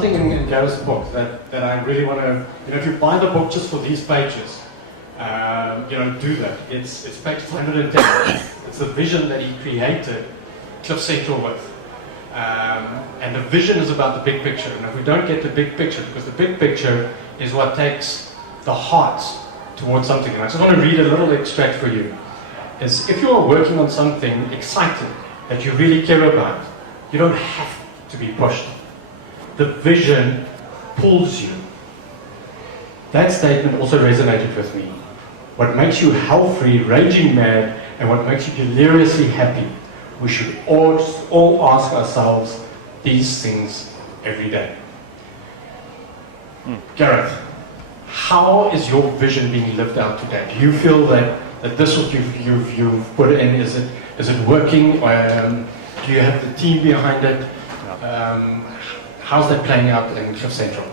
something in Gareth's book that I really want to, if you buy the book just for these pages, do that. It's page 110. It's the vision that he created Cliff Central with. And the vision is about the big picture. And if we don't get the big picture, because the big picture is what takes the heart towards something. And I just want to read a little extract for you. Is if you are working on something exciting that you really care about, you don't have to be pushed. The vision pulls you. That statement also resonated with me. What makes you hell-free, raging mad, and what makes you deliriously happy? We should all ask ourselves these things every day. Gareth, how is your vision being lived out today? Do you feel that this what you've put in, is it working? Do you have the team behind it? How's that playing out in Cliff Central?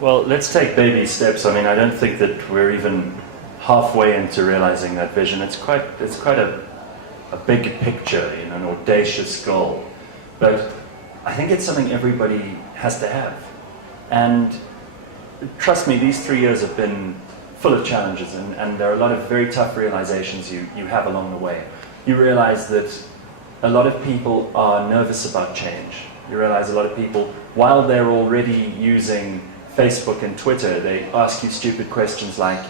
Well, let's take baby steps. I mean, I don't think that we're even halfway into realizing that vision. It's quite a big picture, an audacious goal. But I think it's something everybody has to have. And trust me, these 3 years have been full of challenges, and there are a lot of very tough realizations you have along the way. You realize that a lot of people are nervous about change. You realize a lot of people, while they're already using Facebook and Twitter, they ask you stupid questions like,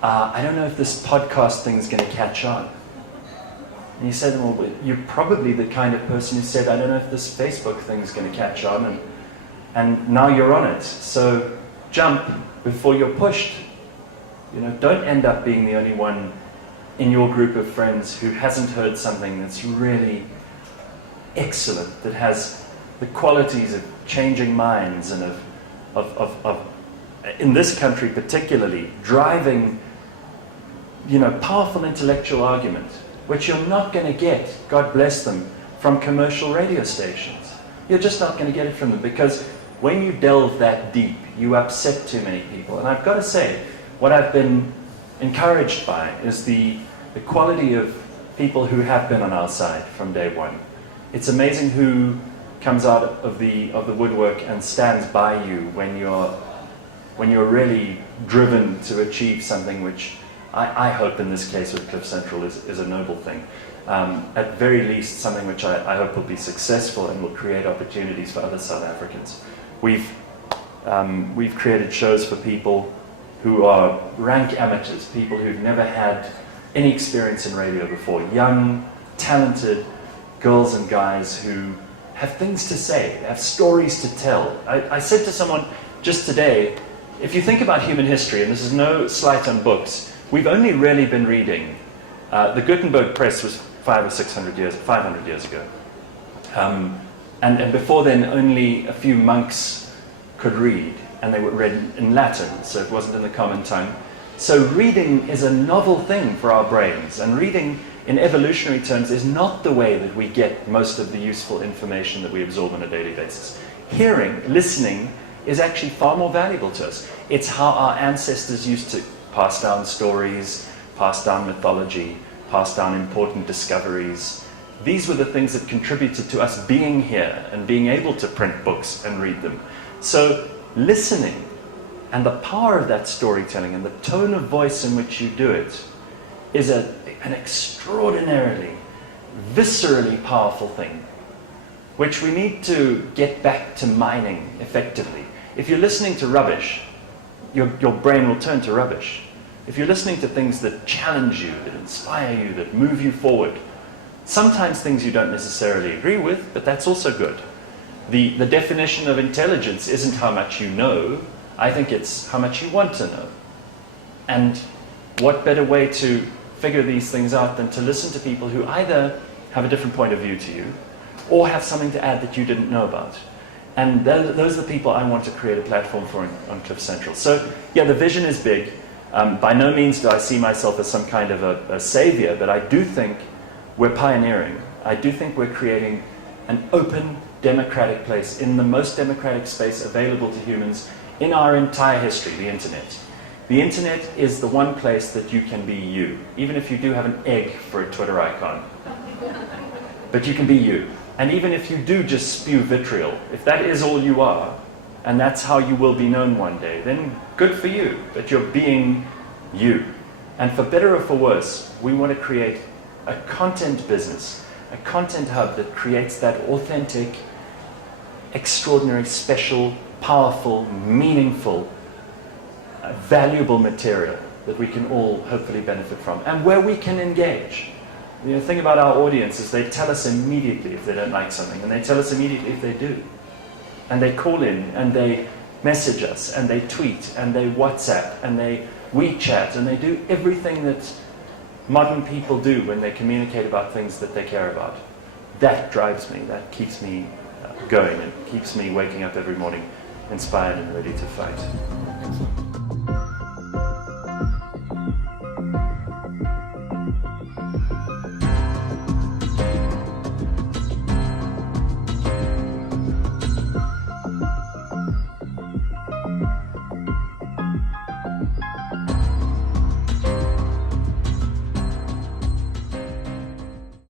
I don't know if this podcast thing's going to catch on. And you say to them, well, you're probably the kind of person who said, I don't know if this Facebook thing's going to catch on, and now you're on it. So jump before you're pushed. Don't end up being the only one in your group of friends who hasn't heard something that's really excellent, that has the qualities of changing minds and of in this country particularly, driving, powerful intellectual argument, which you're not going to get, God bless them, from commercial radio stations. You're just not going to get it from them, because when you delve that deep, you upset too many people. And I've got to say, what I've been encouraged by is the quality of people who have been on our side from day one. It's amazing who comes out of the woodwork and stands by you when you're really driven to achieve something which I hope in this case with Cliff Central is a noble thing. At very least, something which I hope will be successful and will create opportunities for other South Africans. We've created shows for people who are rank amateurs, people who've never had any experience in radio before, young, talented girls and guys who have things to say, have stories to tell. I said to someone just today, if you think about human history, and this is no slight on books, we've only really been reading. The Gutenberg press was 500 or 600 years, 500 years ago. And before then, only a few monks could read, and they were read in Latin, so it wasn't in the common tongue. So reading is a novel thing for our brains, and reading in evolutionary terms is not the way that we get most of the useful information that we absorb on a daily basis. Hearing, listening, is actually far more valuable to us. It's how our ancestors used to pass down stories, pass down mythology, pass down important discoveries. These were the things that contributed to us being here and being able to print books and read them. So listening and the power of that storytelling and the tone of voice in which you do it is an extraordinarily, viscerally powerful thing, which we need to get back to mining effectively. If you're listening to rubbish, your brain will turn to rubbish. If you're listening to things that challenge you, that inspire you, that move you forward, sometimes things you don't necessarily agree with, but that's also good. The definition of intelligence isn't how much you know. I think it's how much you want to know. And what better way to figure these things out than to listen to people who either have a different point of view to you or have something to add that you didn't know about. And those are the people I want to create a platform for on Cliff Central. So yeah, the vision is big. By no means do I see myself as some kind of a savior, but I do think we're pioneering. I do think we're creating an open, democratic place in the most democratic space available to humans in our entire history, the internet. The internet is the one place that you can be you, even if you do have an egg for a Twitter icon. But you can be you. And even if you do just spew vitriol, if that is all you are, and that's how you will be known one day, then good for you, but you're being you. And for better or for worse, we want to create a content business, a content hub that creates that authentic, extraordinary, special, powerful, meaningful, valuable material that we can all hopefully benefit from, and where we can engage. The thing about our audience is they tell us immediately if they don't like something, and they tell us immediately if they do. And they call in, and they message us, and they tweet, and they WhatsApp, and they WeChat, and they do everything that modern people do when they communicate about things that they care about. That drives me, that keeps me going, and keeps me waking up every morning inspired and ready to fight. Excellent.